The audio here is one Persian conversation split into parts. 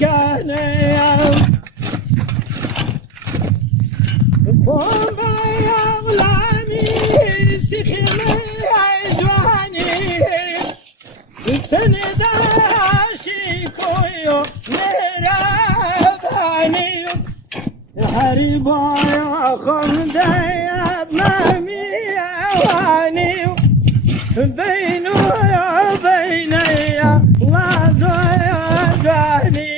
كانوا وما يغلاني سخمي عجواني سند عاشقويو نراباني حريبا يا خمدة يا مامي واني بينو يا بيني يا وادو يا جاني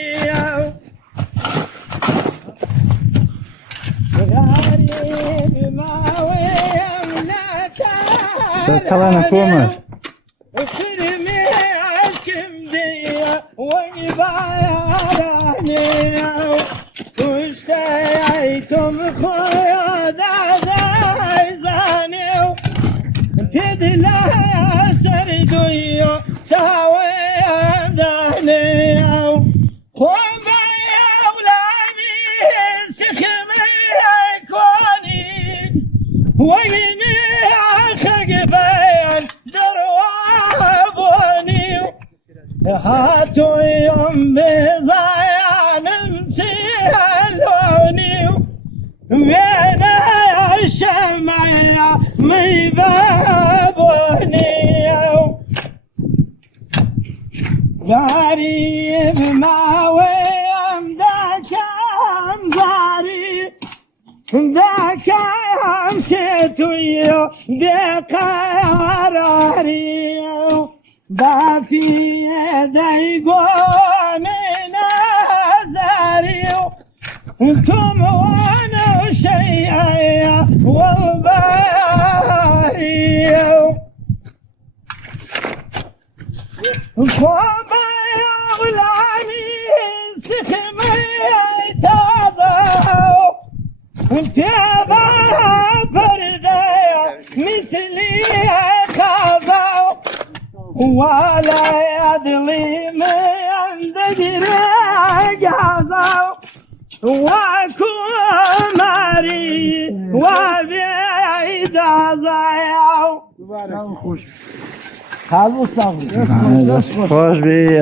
غريب ما ويملك Kalana kurma. كرمي عشكم دي ويبايراني واشتيتم خويا دازاني كد لا سردويو تاوي امداني وما يولاني سخمي كوني ويني اخق بين دروابوني هاتو يوم بزايان مسيالوني وين الشمعية ميبابوني غريب ما ويم ذاك امزاري ذاك امشيتويو بقراري بافي ضيقوني نازاري انتم وانا شيئا والباري وما يغلاني سخمي تازاو وانت يابا بردايا مثلي خازاو ولا يدلي من دقري قازاو واكون ماري وبيعيد عزايو خوش بی